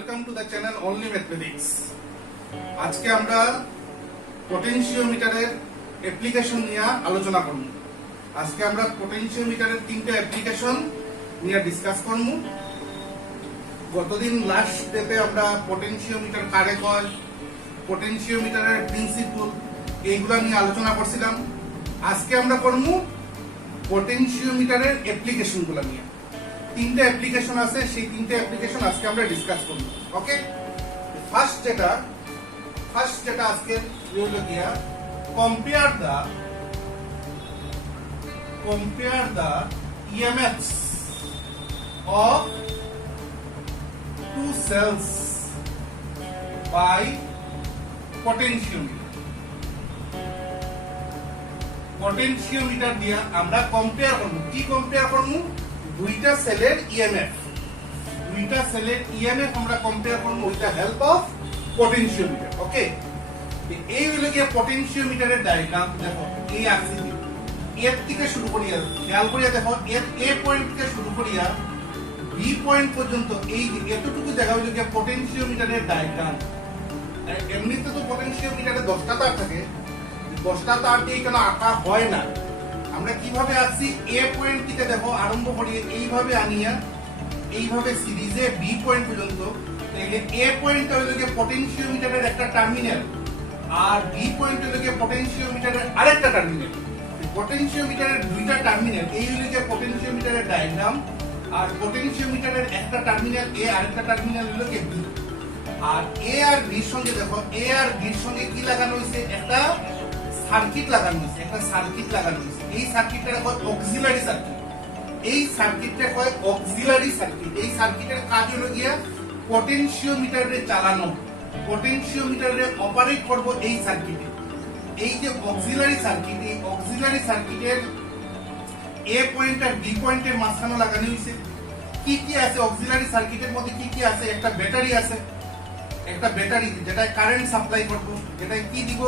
Welcome to the channel only mathematics. আজকে আমরা পটেনশিওমিটারের application নিয়ে আলোচনা করব। আজকে আমরা পটেনশিওমিটারের তিনটা অ্যাপ্লিকেশন নিয়ে ডিসকাস করব। গতদিন লাস্ট ডেতে আমরা পটেনশিওমিটার কারে কয়, পটেনশিওমিটারের প্রিন্সিপল এইগুলা নিয়ে আলোচনা করছিলাম। আজকে আমরা করব পটেনশিওমিটারের অ্যাপ্লিকেশনগুলো নিয়ে। তিনটা অ্যাপ্লিকেশন আছে, সেই তিনটা অ্যাপ্লিকেশন আজকে আমরা ডিসকাস করব। ওকে, ফার্স্ট যেটা আজকে হলো গিয়া compare the EMFs of two cells by potentiometer দিয়ে আমরা কম্পেয়ার করব। কি কম্পেয়ার করব? দুইটা সেলের EMF আমরা কম্পেয়ার করব with the help of potentiometer. Okay, এই হলো গিয়ে পটেনশিওমিটারের ডায়াগ্রাম। দেখো এই আকৃতি এর থেকে শুরু করিয়া খেয়াল করিয়া দেখো, এর এ পয়েন্ট থেকে শুরু করিয়া বি পয়েন্ট পর্যন্ত এই এতটুকু জায়গা হলো গিয়ে পটেনশিওমিটারের ডায়াগ্রাম। এমনিতে তো পটেনশিওমিটারে 10টা তার থাকে, 10টা তার দিয়ে কেন আঁকা হয় না। আমরা কিভাবে আসছি, এ পয়েন্ট থেকে দেখো আরম্ভ করি এইভাবে আনিয়া এইভাবে সিরিজে বি পয়েন্ট পর্যন্ত। এ পয়েন্টটা হলো গিয়ে পটেনশিওমিটারের একটা টার্মিনাল, আর বি পয়েন্ট হলো গিয়ে পটেনশিওমিটারের আরেকটা টার্মিনাল। পটেনশিওমিটারের দুইটা টার্মিনাল, এই হলো গিয়ে পটেনশিওমিটারের ডায়াগ্রাম। আর পটেনশিওমিটারের একটা টার্মিনাল এ, আরেকটা টার্মিনাল হলো গিয়ে বি। আর এ আর বির সঙ্গে দেখো, এ আর বির সঙ্গে কি লাগানো হয়েছে, একটা সার্কিট লাগানো হয়েছে। এই সার্কিটটা হয় অক্সিলারি সার্কিট। এই সার্কিটের কাজ হলো গিয়া পটেনশিওমিটারে চালানো, পটেনশিওমিটারে অপারেট করব এই সার্কিটে। এই যে অক্সিলারি সার্কিট, এই অক্সিলারি সার্কিটের এ পয়েন্ট আর বি পয়েন্টের মাঝখানে লাগানো হয়েছে। কি কি আছে অক্সিলারি সার্কিটের মধ্যে? কি কি আছে? একটা ব্যাটারি আছে, একটা ব্যাটারি যেটা কারেন্ট সাপ্লাই করব, যেটা কি দিব,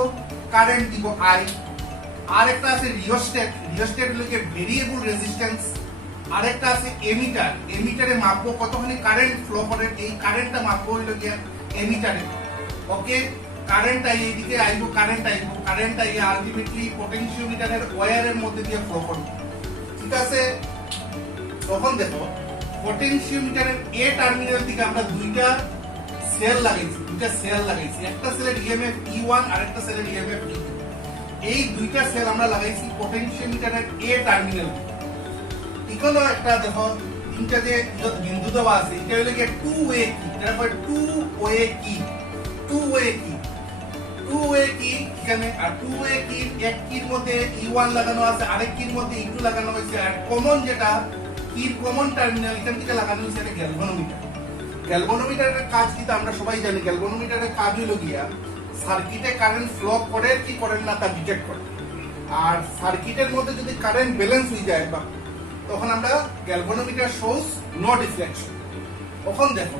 কারেন্ট দিব আই। আর একটা আছে রিওস্ট্যাট হলো কি ভেরিয়েবল রেজিস্ট্যান্স। আর একটা আছে এমিটারে মাপবো কতখানি কারেন্ট ফ্লো করে, এই কারেন্টটা মাপবো হলো কি এমিটারে। ওকে, কারেন্ট আই এইদিকে আইবো, কারেন্ট আই আলটিমেটলি পটেনশিওমিটারের ওয়্যারের মধ্যে দিয়ে ফ্লো করবে। ঠিক আছে, তখন দেখো পটেনশিওমিটারের এ টার্মিনাল থেকে আমরা দুইটা সেল লাগাইছি। একটা সেলের EMF E1 আর একটা সেলের EMF E2। এই দুইটা সেল আমরা লাগাইছি পটেনশিওমিটারের এ টার্মিনাল। ইকোনো একটা দেখো তিনটা যে বিন্দু দেওয়া আছে, এটা হলো কি টু ওয়ে কি, এটা হয় টু ওয়ে কি এখানে। আর টু ওয়ে কি, এক কির মধ্যে E1 লাগানো আছে, আরেক কির মধ্যে E2 লাগানো হয়েছে। আর কমন যেটা কির কমন টার্মিনাল এখান থেকে লাগানো হয়েছে এটা গ্যালভানোমিটারের কাজ কি আমরা সবাই জানি। গ্যালভানোমিটারের কাজ হলো গিয়া সার্কিটে কারেন্ট ফ্লো করে কি করেন না তা ডিটেক্ট করে। আর সার্কিটের মধ্যে যদি কারেন্ট ব্যালেন্স হয়ে যায় বা তখন আমরা গ্যালভানোমিটার শোস নো ডিফ্লেকশন। তখন দেখো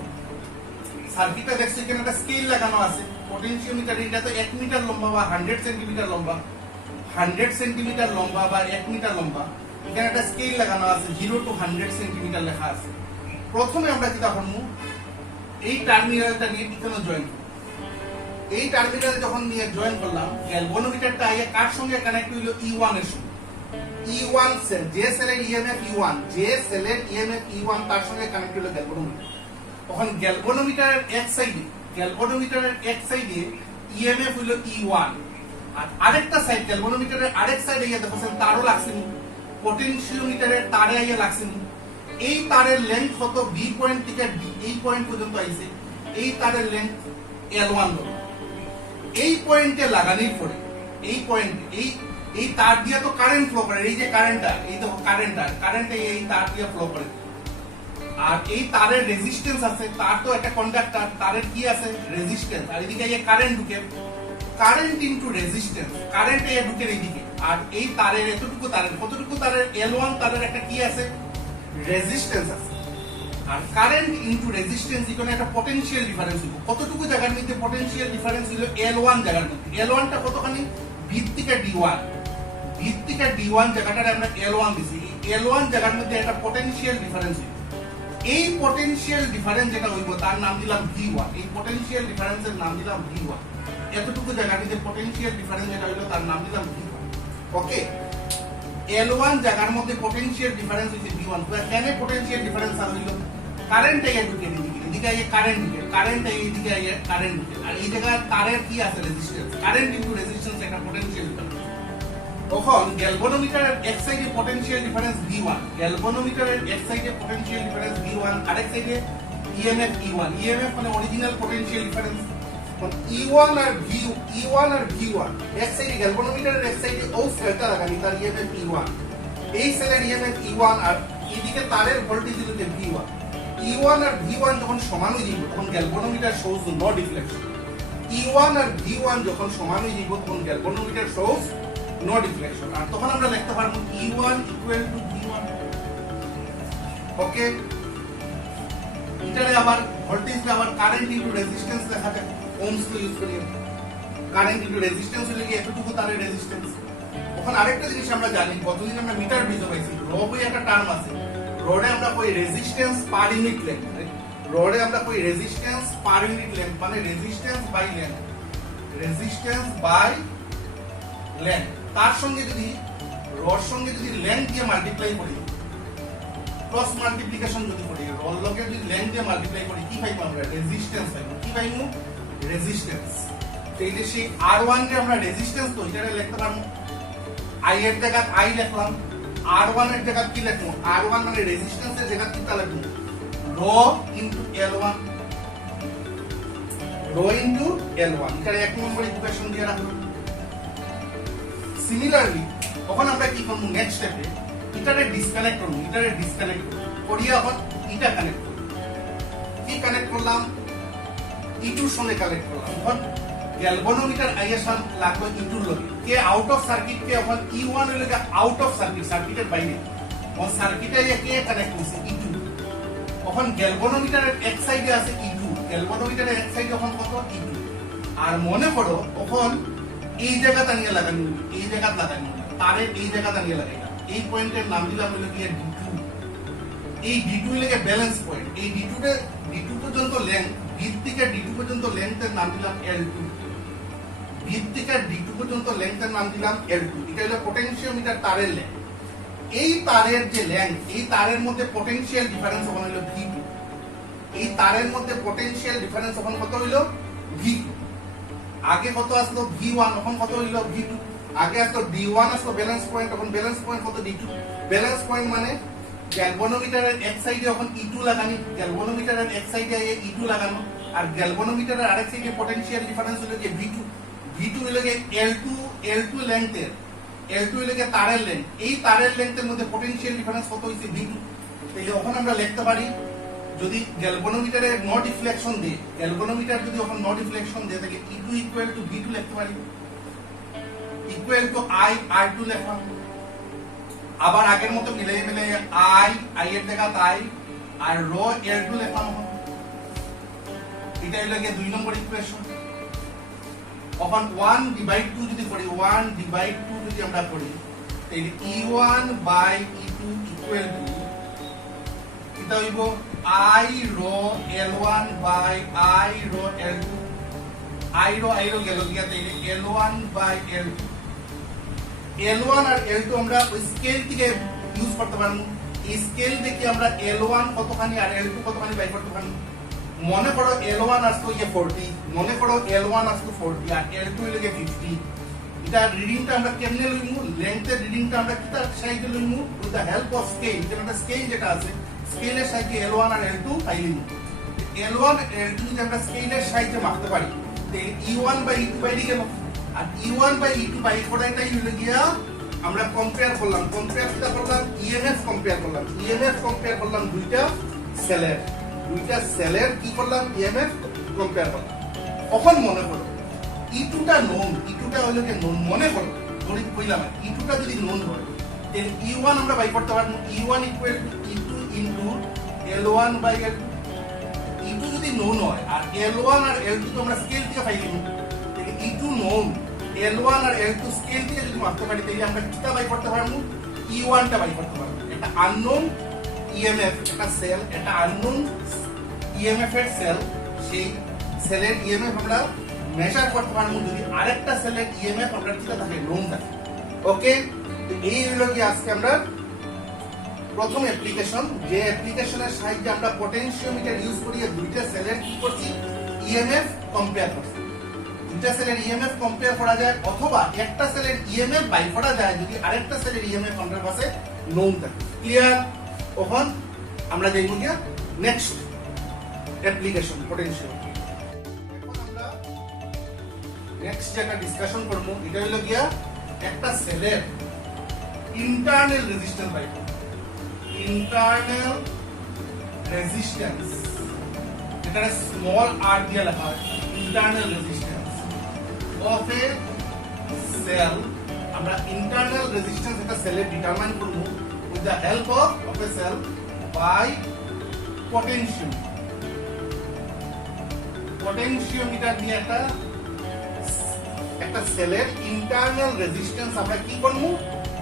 সার্কিটটা দেখছি এখানে একটা স্কেল লাগানো আছে। পটেনশিওমিটার এটা তো 1 মিটার লম্বা বা 100 সেন্টিমিটার লম্বা, 100 সেন্টিমিটার লম্বা বা 1 মিটার লম্বা। এখানে একটা স্কেল লাগানো আছে, 0 to 100 সেন্টিমিটার লেখা আছে। প্রথমে আমরা যেটা করব, এই টার্মিনালটা নিয়ে এখানে জয়েন করব। এই টার্মিনাল যখন নিয়ে জয়েন করলাম, গ্যালভানোমিটারটা আগে কার সঙ্গে কানেক্ট হইলো, E1 এর সঙ্গে। E1 সেল, যে সেলের EMF E1, তার সঙ্গে কানেক্ট হইলো গ্যালভানোমিটার। তখন গ্যালভানোমিটারের এক সাইডে EMF হইলো E1, আর আরেকটা সাইড গ্যালভানোমিটারের আরেক সাইডে দেখো তারও লাগছে, পটেনশিওমিটারের তারে আইয়া লাগছে। এই তারের লেন্থ কত, বি পয়েন্ট থেকে এই পয়েন্ট পর্যন্ত আইছে। এই তারের লেন্থ L1 ধরো। এই পয়েন্টে লাগানোর পরে এই তার দিয়ে তো কারেন্ট ফ্লো করে, এই যে কারেন্টটা, এই দেখো কারেন্টে এই তার দিয়ে ফ্লো করে। আর এই তারের রেজিস্ট্যান্স আছে, তার তো একটা কন্ডাক্টর, তারের কি আছে, রেজিস্ট্যান্স। আর এদিকে এই কারেন্ট ঢুকে, কারেন্ট ইনটু রেজিস্ট্যান্স, কারেন্ট এই ঢুকে এইদিকে। আর এই তারের কতটুকু তারের L1 তারের একটা কি আছে, রেজিস্ট্যান্স আছে। আর কারেন্ট ইনটু রেজিস্ট্যান্স এখানে একটা পটেনশিয়াল ডিফারেন্স হলো। কতটুকু জায়গার মধ্যে পটেনশিয়াল ডিফারেন্স হলো, L1 জায়গার মধ্যে। L1টা কতখানি, ভিত্তিকা D1, জায়গাটারে আমরা L1 দিছি। L1 জায়গার মধ্যে একটা পটেনশিয়াল ডিফারেন্স হলো। এই পটেনশিয়াল ডিফারেন্স যেটা হইব তার নাম দিলাম V1, এই পটেনশিয়াল ডিফারেন্সের নাম দিলাম V1, এতটুকু জায়গাটিতে পটেনশিয়াল ডিফারেন্স যেটা হইলো তার নাম দিলাম V1। ওকে, L1 জায়গার মধ্যে পটেনশিয়াল ডিফারেন্স হইছে V1, তো এখানে পটেনশিয়াল ডিফারেন্স আর হইলো কারেন্ট এই ঢুকে এদিকে এই কারেন্ট এই এদিকে এই কারেন্ট ঢুকে, আর এই জায়গায় তারের কি আছে রেজিস্ট্যান্স, কারেন্ট ইনটু রেজিস্ট্যান্স একটা পটেনশিয়াল ডিফারেন্স। তখন গ্যালভানোমিটারের এক সাইডে পটেনশিয়াল ডিফারেন্স V1, গ্যালভানোমিটারের এক সাইডে পটেনশিয়াল ডিফারেন্স V1, আরেক সাইডে ইএমএফ E1, ইএমএফ মানে অরিজিনাল পটেনশিয়াল ডিফারেন্স। E1 আর V1 এক সাইডে গ্যালভানোমিটারের এক সাইডে ও সেলটা লাগানি তার ইএমএফ E1, এই সেলের ইএমএফ E1 আর এইদিকে তারের ভোল্টেজ দিল V1। E1 আর V1 যখন সমান হয়ে যাবে তখন galvanometer shows no deflection. E1 আর V1 যখন সমান হয়ে যাবে তখন গ্যালভানোমিটার শোজ নো ডিফ্লেকশন, আর তখন আমরা লিখতে পারবো E1 ইকুয়াল টু V1। ওকে, এটারে আবার ভোল্টেজ আবার কারেন্ট ইনটু রেজিস্ট্যান্স লেখা যায়, ওহমস ল ইউজ করি, কারেন্ট ইনটু রেজিস্ট্যান্স হলে কি এতটুকু তারের রেজিস্ট্যান্স। এখন আরেকটা জিনিস আমরা জানি, গতদিন আমরা মিটার বিজো পাইছি, র বই একটা টার্ম আছে, রডে আমরা কই রেজিস্ট্যান্স পার ইউনিট লেন্থ, রডে আমরা কই রেজিস্ট্যান্স পার ইউনিট লেন্থ মানে resistance by length, resistance by length. তার সঙ্গে যদি রড সঙ্গে যদি লেন্থ দিয়ে মাল্টিপ্লাই করি, ক্রস মাল্টিপ্লিকেশন যদি করি, রড লগে যদি লেন্থ দিয়ে মাল্টিপ্লাই করি কি পাইবো আমরা, রেজিস্ট্যান্স পাইবো। কি পাইবো? রেজিস্ট্যান্স। এই যে সেই R1 রে আমরা রেজিস্ট্যান্স তো এটারে লিখতে পারবো I এর জায়গায় I লিখলাম, R1 এর জায়গায় কি লিখবো, R1 মানে রেজিস্ট্যান্সের জায়গায় কি তা লিখবো, ρ ইনটু L1, ρ ইনটু L1, এটা এক নম্বর ইকুয়েশন দিয়ে রাখলাম। সিমিলারলি তখন আমরা কি করব, নেক্সট স্টেপে এটারে ডিসকানেক্ট করব, করিয়া আবার এটা কানেক্ট করব। কি কানেক্ট করলাম, E2 এর সঙ্গে কানেক্ট করলাম। এখন গ্যালভানোমিটার আইএসএন লাগবে E2 এর লগে, কে আউট অফ সার্কিট কে এখন E1 এর লগে আউট অফ সার্কিট, সার্কিটের বাইরে, কোন সার্কিটে কে কানেক্ট করছে E2। এখন গ্যালভানোমিটারের এক সাইডে আছে E2, গ্যালভানোমিটারের এক সাইডে এখন কত E2, আর মনে করো তখন এই জায়গা টানিয়ে লাগানো, এই জায়গা লাগানো, তারের এই জায়গা টানিয়ে লাগাইলাম, এই পয়েন্টের নাম দিলাম হলো কি D2। এই D2 লাগে ব্যালেন্স পয়েন্ট, এই D2 পর্যন্ত লেন্থ, বৃত্ত থেকে D2 পর্যন্ত লেন্থের নাম দিলাম L2, বৃত্ত থেকে D2 পর্যন্ত লেন্থের নাম দিলাম L2। এটা হলো পটেনশিওমিটার তারের লেন্থ। এই তারের যে লেন্থ, এই তারের মধ্যে পটেনশিয়াল ডিফারেন্স ওখানে হলো V2, এই তারের মধ্যে পটেনশিয়াল ডিফারেন্স ওখানে কত হইলো V2। আগে কত আসলো V1, এখন কত হইলো V2। আগে আসলো D1 আসলো ব্যালেন্স পয়েন্ট, এখন ব্যালেন্স পয়েন্ট কত D2। ব্যালেন্স পয়েন্ট মানে গ্যালভানোমিটারের এক সাইডে এখন E2 লাগানি, গ্যালভানোমিটারের এক সাইডে E2 লাগানো, আর গ্যালভানোমিটারের আরেক সাইডে পটেনশিয়াল ডিফারেন্স হলো যে V2। V2 হলো যে L2 লেন্থের, L2 হলো যে তারের লেন্থ, এই তারের লেন্থের মধ্যে পটেনশিয়াল ডিফারেন্স কত হইছে V2। তাহলে এখন আমরা লিখতে পারি, যদি গ্যালভানোমিটারের নো ডিফ্লেকশন দেয়, গ্যালভানোমিটার যদি এখন নো ডিফ্লেকশন দেয় তাহলে E2 ইকুয়াল টু V2 লিখতে পারি, ইকুয়াল টু I R2 লিখলাম। আবার আগের মতো মিলাই I এর জায়গায় I আর ρ L2 লিখলাম। এটা হলো গিয়ে 2 নম্বর ইকুয়েশন। এখন 1/2 যদি করি, 1/2 যদি আমরা করি তাহলে E1 by E2 equal to এটা হইব I ρ L1 by I ρ L2, I rho গেল গিয়া তাইলে L1 by L2। L1 R L2 আমরা ওই স্কেল থেকে ইউজ করতে পারবো, এই স্কেল দেখে আমরা L1 কতখানি আর L2 কতখানি বাই করতে পারবো। মনে করো L1 আসতো 40, মনে করো L1 আসতো 40 আর L2 লাগে 50। এটা রিডিংটা আমরা কেমনে লইমু, লেন্থের রিডিংটা আমরা কি তার সাহায্যে লইমু, with the help of scale. যেটা স্কেল যেটা আছে, স্কেলের সাহায্যে L1 আর L2 পাইলিমু। L1 L2 যদি আমরা স্কেলের সাহায্যে মাপতে পারি তাহলে E1 বাই E2 বাইরে গেল, আর E1 বাই E2 বাই করাটাই হলো গিয়া আমরা কম্পেয়ার করলাম, EMF কম্পেয়ার করলাম দুইটা সেলের কি করলাম, EMF কম্পেয়ার করলাম। এখন মনে করো E2টা নোন, E2টা হলো কি নোন, মনে করো ধরি কইলাম E2টা যদি নোন হয় তাহলে E1 আমরা বাই করতে পারবো, E1 equal to E2 into L1 by L2। E2 যদি নোন হয় আর L1 আর L2 তো আমরা স্কেল থেকে পাইলাম, তাহলে E2 নোন, L1 আর L2 স্কেল থেকে যদি মাপতে পারি তাহলে আমরা কিটা বাই করতে পারবো, E1টা বাই করতে পারবো। এটা আননোন ইএমএফ একটা সেল, একটা আননোন ইএমএফ এর সেল, সেই সেলের ইএমএফ আমরা মেজার করতে পারবো যদি আরেকটা সেলের ইএমএফ আমরা কি থাকে নোন থাকে। ওকে, তো এই হলো কি আজকে আমরা প্রথম অ্যাপ্লিকেশন, যে অ্যাপ্লিকেশনের সাহায্যে আমরা পটেনশিওমিটার ইউজ করিয়ে দুইটা সেলের কি করছি ইএমএফ কম্পেয়ার করছি। দুইটা সেলের ইএমএফ কম্পেয়ার করা যায় অথবা একটা সেলের ইএমএফ বাই করা যায় যদি আরেকটা সেলের ইএমএফ আমাদের কাছে নোন থাকে। ক্লিয়ার? তখন আমরা যাইব গিয়া নেক্সট অ্যাপ্লিকেশন পটেনশিয়াল। এখন আমরা নেক্সট যেটা ডিসকাশন করব এটা হলো গিয়া একটা সেলের internal resistance by internal resistance, যেটা স্মল আর দিয়ে লেখা হয় internal resistance of a cell. আমরা ইন্টারনাল রেজিস্ট্যান্স একটা সেলের ডিটারমাইন করব with the help of a cell by potentiometer. Potentiometer দিয়ে একটা সেলের ইন্টারনাল রেজিস্ট্যান্স আমরা কি করব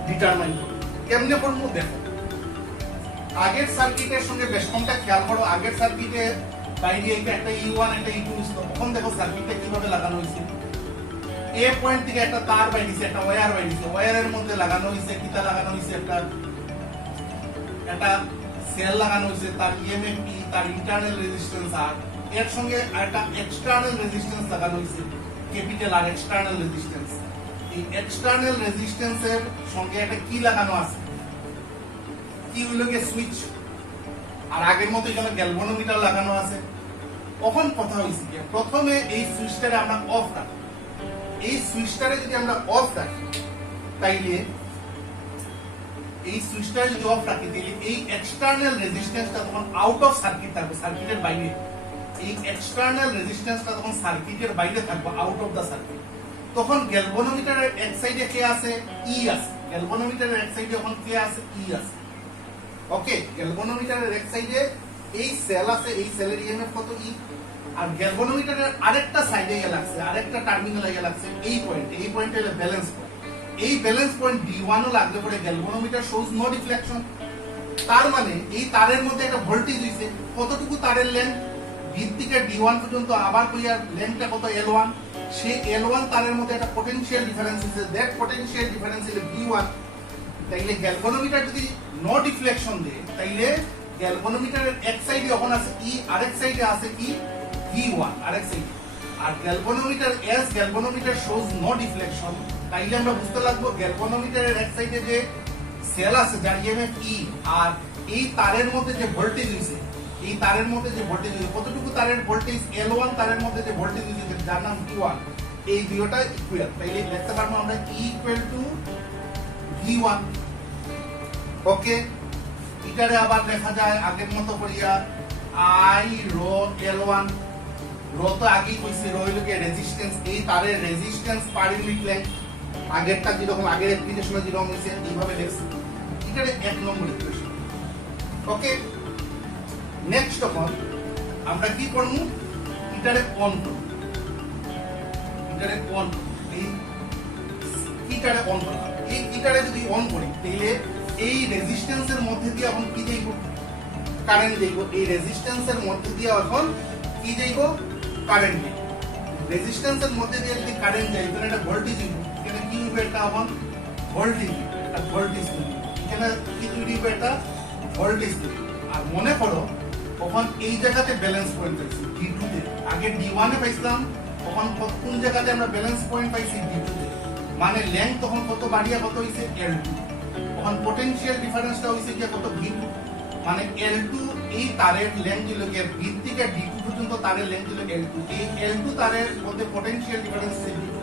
ডিটারমাইন করব। কেমনে করব দেখো, আগের সার্কিটের সঙ্গে বেশ কমটা খেয়াল করো। আগের সার্কিটে বাইরে একটা E1 একটা E2 ছিল, তখন দেখো সার্কিটে কিভাবে লাগানো হয়েছে। এ পয়েন্ট থেকে একটা তার বাইরেছে, একটা ওয়্যার বাইরেছে, ওয়্যারের মধ্যে লাগানো হয়েছে কিটা লাগানো হয়েছে একটা সেল লাগানো হয়েছে, তার ইএমএফ ই, তার ইন্টারনাল রেজিস্ট্যান্স আর, এর সঙ্গে একটা এক্সটার্নাল রেজিস্ট্যান্স লাগানো হয়েছে ক্যাপিটাল আর এক্সটার্নাল রেজিস্ট্যান্স। এই এক্সটার্নাল রেজিস্ট্যান্সের সঙ্গে একটা কি লাগানো আছে, কি হইল গিয়ে সুইচ, আর আগের মতো এখানে গ্যালভানোমিটার লাগানো আছে। তখন কথা হয়েছে কি প্রথমে এই সুইচটারে আমরা অফ রাখি। এই সুইচটারে যদি আমরা অফ রাখি তাইলে এই সুইচটা যদি অফ রাখি তাহলে এই এক্সটার্নাল রেজিস্ট্যান্সটা তখন আউট অফ সার্কিট থাকবে, সার্কিটের বাইরে। এই এক্সটার্নাল রেজিস্ট্যান্সটা তখন সার্কিটের বাইরে থাকবে, আউট অফ দা সার্কিট। তখন গ্যালভানোমিটারের এক সাইডে কে আছে ই আছে, গ্যালভানোমিটারের এক সাইডে এখন কে আছে ই আছে। ওকে, গ্যালভানোমিটারের এক সাইডে এই সেল আছে, এই সেলের ইএমএফ কত ই, আর গ্যালভানোমিটারের আরেকটা সাইডে গিয়ে লাগছে, আরেকটা টার্মিনালে গিয়ে লাগছে এই পয়েন্টে। এই পয়েন্টে হলো ব্যালেন্স পয়েন্ট। এই ব্যালেন্স পয়েন্ট D1 ও লাগলে পরে গ্যালভানোমিটার শোজ নো রিফ্লেকশন। তার মানে এই তারের মধ্যে একটা ভোল্টেজ হইছে, কতটুকু তারের লেন্থ V থেকে D1 পর্যন্ত, আবার কইয়া লেন্থটা কত L1, সেই L1 তারের মধ্যে একটা পটেনশিয়াল ডিফারেন্স হইছে, দ্যাট পটেনশিয়াল ডিফারেন্স হলো V1। তাইলে গ্যালভানোমিটার যদি নো ডিফ্লেকশন দেয় তাইলে গ্যালভানোমিটারের এক সাইডে যখন আছে ই, আরেক সাইডে আছে কি V1 আরেক সাইডে। আর galvanometer as galvanometer shows no deflection, তাইলে আমরা বুঝতে লাগবো গ্যালভানোমিটারের এক সাইডে যে সেল আছে যার ইএমএফ ই, আর এই তারের মধ্যে যে ভোল্টেজ হইছে, এই তারের মধ্যে যে ভোল্টেজ হইছে কতটুকু তারের ভোল্টেজ L1 তারের মধ্যে যে ভোল্টেজ হইছে যার নাম V1, এই দুটোটা ইকুয়াল। তাইলে লিখতে পারবো আমরা E ইকুয়াল টু V1। ওকে, এটারে আবার লেখা যায় আগের মতো করিয়া I রো L1। রো তো আগেই কইছি, রো হইলো কি রেজিস্ট্যান্স, এই তারের রেজিস্ট্যান্স পার ইউনিট লেন্থ। আগেরটা যেরকম আগের অ্যাপ্লিকেশনে যেরকম হইছে এইভাবে লিখছি। এটারে এক নম্বর ইকুয়েশন। ওকে, নেক্সট তখন আমরা কি করব, এটারে অন করব। এটারে অন, এই কিটারে অন করব। এই কিটারে যদি অন করি তাহলে এই রেজিস্ট্যান্সের মধ্যে দিয়ে এখন কি যাইব কারেন্ট যাইব। এই রেজিস্ট্যান্সের মধ্যে দিয়ে এখন কি যাইব কারেন্ট যাইব। রেজিস্ট্যান্সের মধ্যে দিয়ে যদি কারেন্ট যায় এখানে একটা ভোল্টেজ দিব, এখানে কি হবে একটা এখন ভোল্টেজ, একটা ভোল্টেজ দিব, এখানে কি তৈরি হবে একটা ভোল্টেজ দিব। আর মনে করো তখন এই জায়গাতে ব্যালেন্স পয়েন্ট পাইছি D2 তে, আগে D1 এ পাইছিলাম, তখন কোন জায়গাতে আমরা ব্যালেন্স পয়েন্ট পাইছি D2 তে, মানে লেন্থ তখন কত বাড়িয়া কত হইছে L2। তখন পটেনশিয়াল ডিফারেন্সটা হইছে কি কত V2, মানে L2 এই তারের লেন্থ হলো কি V থেকে D2 পর্যন্ত তারের লেন্থ হলো L2। এই L2 তারের মধ্যে পটেনশিয়াল ডিফারেন্স হচ্ছে V2।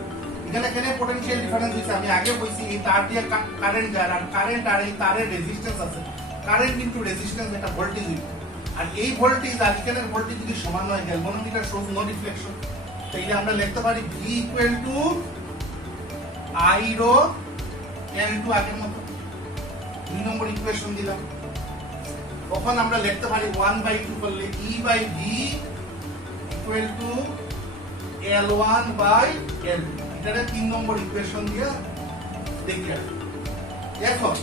এখানে পটেনশিয়াল ডিফারেন্স হইছে, আমি আগে কইছি এই তার দিয়ে কারেন্ট যায়, আর কারেন্ট আর এই তারের রেজিস্ট্যান্স আছে, কারেন্ট ইনটু রেজিস্ট্যান্স একটা ভোল্টেজ হইবে। আর এই ভোল্টেজ আর এখানের ভোল্টেজ যদি সমান হয় গ্যালভানোমিটার শোজ নো রিফ্লেকশন, তাইলে আমরা লিখতে পারি V equal to I rho L2 আগের মতো। 2 নম্বর ইকুয়েশন দিলাম। তখন আমরা লিখতে পারি 1/2 করলে E by V equal to L1 by L2। এটারে 3 নম্বর ইকুয়েশন দিয়ে দেখি। এখন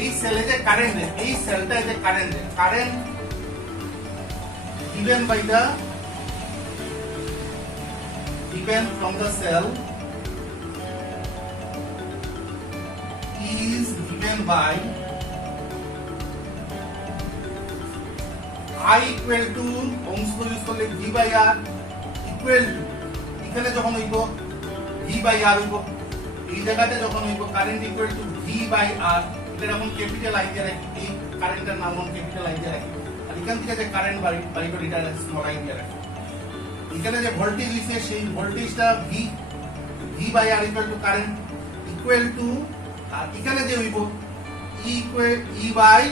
এই সেলে যে কারেন্ট, এই সেলটা যে current given by the given from the cell is given by I equal to ohms law use করলে V by R equal to এখানে যখন হইব V by R হইব, এই জায়গাতে যখন হইব current equal to V by R, এটা যখন ক্যাপিটাল I দিয়ে রাখি, এই কারেন্টের নাম হল ক্যাপিটাল I দিয়ে রাখি, আর এখান থেকে যে কারেন্ট বাই করে এটা স্মল I দিয়ে রাখি। এখানে যে ভোল্টেজ লিখছে সেই ভোল্টেজটা V by R equal to current equal to, আর এখানে যে হইব E by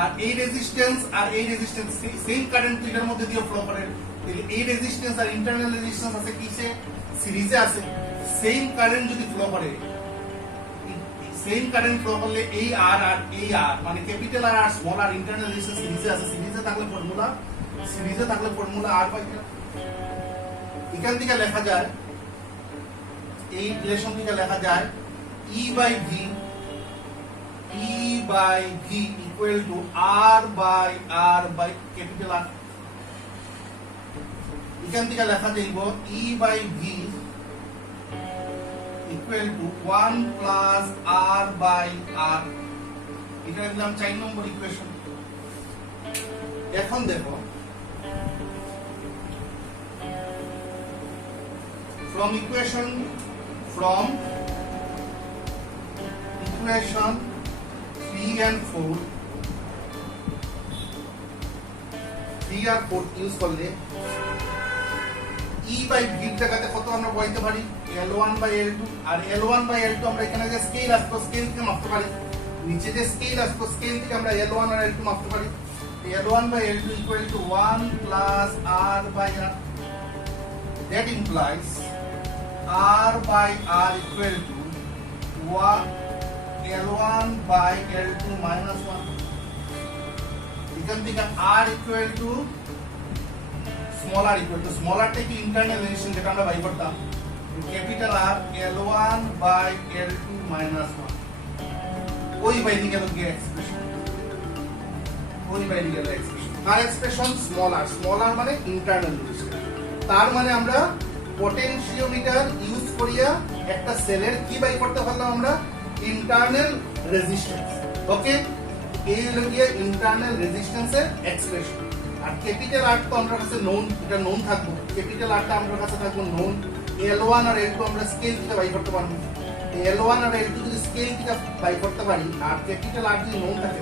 আর এই রেজিস্ট্যান্স আর এই রেজিস্ট্যান্স সেম কারেন্ট এটার মধ্যে দিয়ে ফ্লো করে, এই রেজিস্ট্যান্স আর ইন্টারনাল রেজিস্ট্যান্স আছে কিসে, সিরিজে আছে। সেম কারেন্ট যদি ফ্লো করে, সেম কারেন্ট ফ্লো করলে এই আর আর এই আর মানে ক্যাপিটাল আর আর স্মল আর ইন্টারনাল রেজিস্ট্যান্স সিরিজে আছে, সিরিজে থাকলে ফর্মুলা আর পাই। এখান থেকে লেখা যায়, এই রিলেশন থেকে লেখা যায় E by V equal to R by capital R। এখান থেকে লেখা যাইব E by V equal to 1 plus R by R। এটা দিলাম 4 নম্বর ইকুয়েশন। এখন দেখো from equation 3 and 4 ইউজ করলে E by V এর জায়গাতে কত আমরা বলতে পারি L1 by L2, R L1 by L2 আমরা এখানে যে স্কেল আসতো স্কেল থেকে মাপতে পারি, নিচে যে স্কেল আসতো স্কেল থেকে আমরা L1 আর L2 মাপতে পারি। L1 by L2 equal to 1 plus R by R, that implies R by R equal to L1 by L2 minus 1। এখান থেকে R equal to small r থেকে ইন্টারনাল রেজিস্ট্যান্স যেটা আমরা বাই করতাম, capital R L1 by L2 minus 1। ওই বাইরে গেল কি এক্সপ্রেশন, আর এক্সপ্রেশন স্মল r মানে ইন্টারনাল রেজিস্ট্যান্স। তার মানে আমরা পটেনশিওমিটার ইউজ করিয়া একটা সেলের কি বাই করতে পারলাম, আমরা ইন্টারনাল রেজিস্ট্যান্স। ওকে, এই হলো গিয়ে ইন্টারনাল রেজিস্ট্যান্সের এক্সপ্রেশন। আর ক্যাপিটাল R তো আমাদের কাছে নোন, এটা নোন থাকবে, ক্যাপিটাল R টা আমাদের কাছে থাকবে নোন। L1 আর L2 আমরা স্কেল থেকে বাই করতে পারবো, L1 আর L2 যদি স্কেল থেকে বাই করতে পারি আর ক্যাপিটাল R যদি নোন থাকে,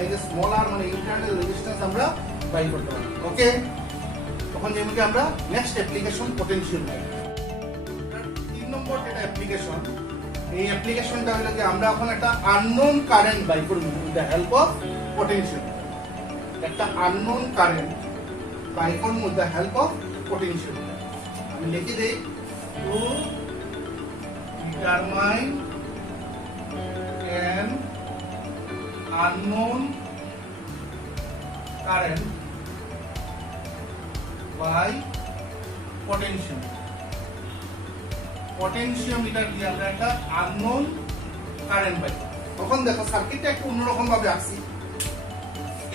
এই যে স্মল r মানে ইন্টারনাল রেজিস্ট্যান্স আমরা বাই করতে পারি। ওকে, তখন যেমন আমরা নেক্সট অ্যাপ্লিকেশন পটেনশিওমিটার 3 নম্বর যেটা অ্যাপ্লিকেশন, এই অ্যাপ্লিকেশনটা হলো যে আমরা এখন একটা আননোন কারেন্ট বাই করব with the help of potentiometer. একটা আননোন কারেন্ট বাই করব with the help of potentiometer. আমি লিখে দেই to determine an unknown current by potentiometer দিয়ে আমরা একটা আননোন কারেন্ট পাই। তখন দেখো সার্কিটটা একটু অন্যরকম ভাবে আঁকছি।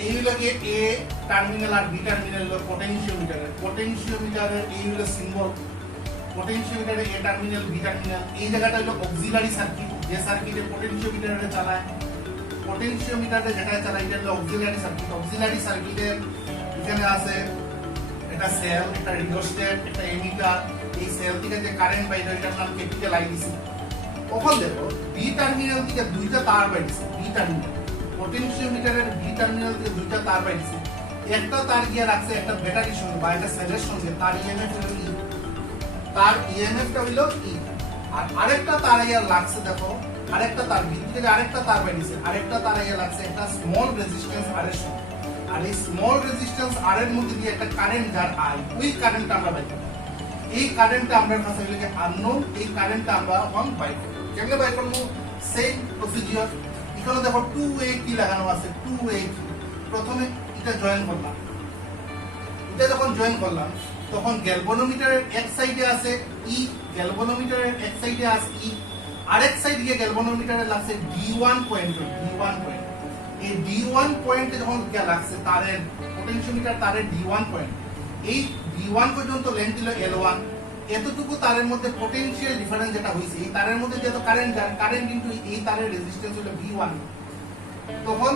এই হলো গিয়ে এ টার্মিনাল আর বি টার্মিনাল হলো পটেনশিওমিটারের এই হলো সিম্বল। পটেনশিওমিটারের এ টার্মিনাল বি টার্মিনাল, এই জায়গাটা হলো অক্সিলারি সার্কিট, যে সার্কিটে পটেনশিওমিটারে চালায়, পটেনশিওমিটারে যেটা চালায় এটা হলো অক্সিলারি সার্কিট। অক্সিলারি সার্কিটের এখানে আছে একটা সেল, একটা রিওস্ট্যাট, একটা এমিটার। এই সেল থেকে যে কারেন্ট বাইরে এটার নাম ক্যাপিটাল I দিছি। তখন দেখো বি টার্মিনাল থেকে দুইটা তার বাইরেছে, বি টার্মিনাল পটেনশিওমিটারের বি টার্মিনাল থেকে দুইটা তার বাইরেছে। একটা তার গিয়ে রাখছে একটা ব্যাটারির সঙ্গে বা একটা সেলের সঙ্গে, তার ইএমএফ হলো ই, তার ইএমএফটা হলো ই। আর আরেকটা তার গিয়ে লাগছে, দেখো আরেকটা তার বি থেকে আরেকটা তার বাইরেছে, আরেকটা তার গিয়ে লাগছে একটা স্মল রেজিস্ট্যান্স আর এর সঙ্গে। আর এই স্মল রেজিস্ট্যান্স আর এর মধ্যে দিয়ে একটা কারেন্ট যার আই, ওই কারেন্টটা আমরা বাই করব। এই কারেন্টটা আমরা কাছে হলো কি আননোন, এই কারেন্টটা আমরা এখন বাই করব। কেমনে বাই করব? Same procedure. এখানে দেখো 2A কি লাগানো আছে, 2A কি। প্রথমে এটা জয়েন করলাম, এটা যখন জয়েন করলাম তখন গ্যালভানোমিটারের এক সাইডে আছে ই, গ্যালভানোমিটারের এক সাইডে আছে ই, আরেক সাইড গিয়ে গ্যালভানোমিটারে লাগছে D1 পয়েন্ট, D1 পয়েন্ট। এই D1 পয়েন্টে যখন গিয়া লাগছে তারের পোটেনশিওমিটার তারের D1 পয়েন্ট, এই D1 পর্যন্ত লেন্থ ছিল L1, এতটুকু তারের মধ্যে পোটেনশিয়াল ডিফারেন্স যেটা হইছে এই তারের মধ্যে যেহেতু কারেন্ট যায়, কারেন্ট কিন্তু এই তারের রেজিস্ট্যান্স হলো V1, তখন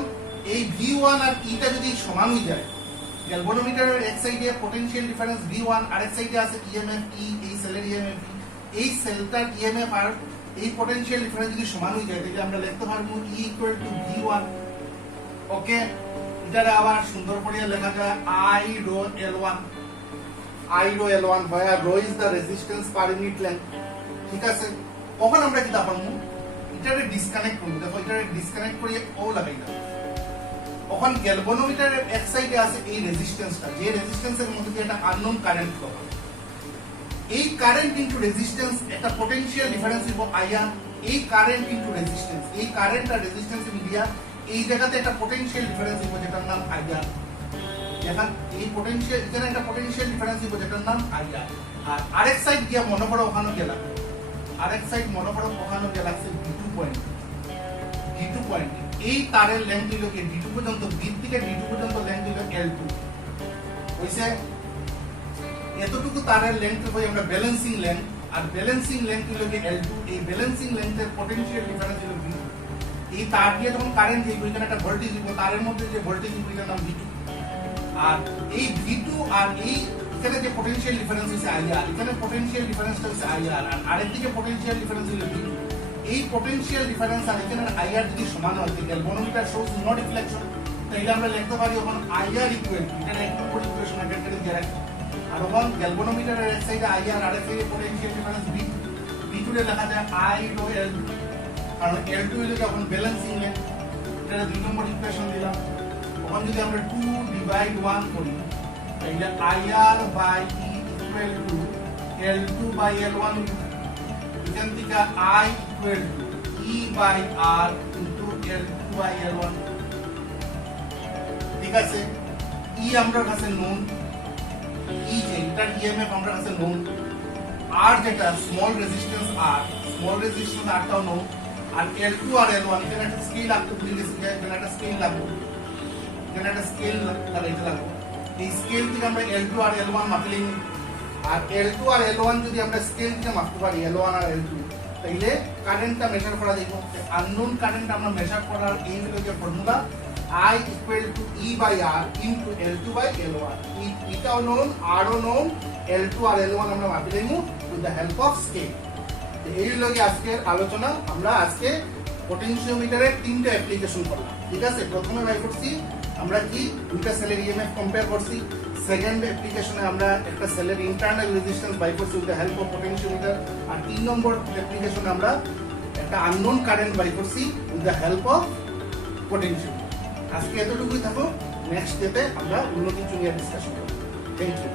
এই V1 আর ইটা যদি সমান হয়ে যায়, গ্যালভানোমিটারের এক সাইডে পোটেনশিয়াল ডিফারেন্স V1 আর এক সাইডে আছে EMF E, এই সেলের EMF E, এই সেলটার EMF আর এই পোটেনশিয়াল ডিফারেন্স যদি সমান হয়ে যায় তাহলে আমরা লিখতে পারবো E = V1। ওকে, এটারে আবার সুন্দর করে লেখা যায় I rho L1, I rho L1 where rho is the resistance per unit length। ঠিক আছে, কখন আমরা কি পাবো, এটারে ডিসকানেক্ট করব, দেখো এটারে ডিসকানেক্ট করে ও লাগাই দাও। তখন গ্যালভানোমিটারের এক সাইডে আছে এই রেজিস্ট্যান্সটা, যে রেজিস্ট্যান্সের মধ্যে দিয়ে একটা আননোন কারেন্ট ফ্লো করে, এই কারেন্ট ইনটু রেজিস্ট্যান্স একটা পোটেনশিয়াল ডিফারেন্স হইব IR, এই কারেন্ট ইনটু রেজিস্ট্যান্স, এই কারেন্ট আর রেজিস্ট্যান্সের মিডিয়া এই জায়গাতে একটা পোটেনশিয়াল ডিফারেন্স হইব যেটার নাম IR। এখন এই পোটেনশিয়াল এখানে একটা পোটেনশিয়াল ডিফারেন্স হইব যেটার নাম IR। আর আরেক সাইড গিয়া মনে করো ওখানে গেলাম, আরেক সাইড মনে করো ওখানে গেলাম D2 পয়েন্ট, D2 পয়েন্ট এই তারের লেন্থ হইল কি D2 পর্যন্ত, B থেকে D2 পর্যন্ত লেন্থ হইল L2 হইছে। এতটুকু তারের লেন্থ হই আমরা ব্যালেন্সিং লেন্থ, আর ব্যালেন্সিং লেন্থ হইল কি L2, এই ব্যালেন্সিং লেন্থের পোটেনশিয়াল ডিফারেন্স হইল V2। এই তার দিয়ে যখন কারেন্ট যাইব এখানে একটা ভোল্টেজ দিব, তারের মধ্যে যে ভোল্টেজ দিব এটার নাম V2, আর এই V2 আর এই এখানে যে পোটেনশিয়াল ডিফারেন্স হইছে IR, এখানে পোটেনশিয়াল ডিফারেন্সটা হইছে IR, আর আরেকদিকে পোটেনশিয়াল ডিফারেন্স হইল V2। এই পোটেনশিয়াল ডিফারেন্স আর এখানে IR যদি সমান হয়, গ্যালভানোমিটার শোস নো ডিফ্লেকশন, তাইলে আমরা লিখতে পারি এখন IR ইকুয়াল টু, এটা একটা নম্বর ইকুয়েশন আগে থেকে দিয়ে রাখি, আর এখন গ্যালভানোমিটারের এক সাইডে IR আর এক সাইডে পোটেনশিয়াল ডিফারেন্স V2 এর লেখা যায় I rho L2, কারণ L2 হলো যখন ব্যালেন্সিং লেন্থ, এটা দুই নম্বর ইকুয়েশন দিলাম। তখন যদি আমরা 2/1 করি তাহলে IR by E equal to L2 by L1, এখান থেকে I equal to E by R into L2 by L1। ঠিক আছে, E আমরা কাছে নোন, E যে এটার EMF আমরা কাছে নোন, R যেটা small resistance R, small resistance R টাও নোন, আর L2 আর L1 এখানে একটা স্কেল লাগতো, এখানে একটা স্কেল লাগতো, এখানে একটা স্কেল লাগাইতে লাগতো। এই স্কেল থেকে আমরা L2 আর L1 মাপলেই, আর L2 আর L1 যদি আমরা স্কেল থেকে মাপতে পারি L1 আর L2, তাইলে কারেন্টটা মেজার করা যাইব। আননোন কারেন্ট আমরা মেজার করার এই হলো যে formula I equal to E by R into L2 by L1। এটাও নোন, আরও নোন, L2 আর L1 আমরা মাপি দেবো with the help of scale। এই হলো কি আজকের আলোচনা। আমরা আজকে পোটেনশিওমিটারের তিনটা অ্যাপ্লিকেশন করলাম। ঠিক আছে, প্রথমে বাই করছি আমরা কি দুইটা সেলের EMF কম্পেয়ার করছি, সেকেন্ড অ্যাপ্লিকেশনে আমরা একটা সেলের ইন্টারনাল রেজিস্ট্যান্স বাই করছি with the help of potentiometer, আর 3 নম্বর অ্যাপ্লিকেশনে আমরা একটা আননোন কারেন্ট বাই করছি with the help of potentiometer. আজকে এতটুকুই থাকো, নেক্সট ডেতে আমরা অন্য কিছু নিয়ে ডিসকাশন করব। Thank you.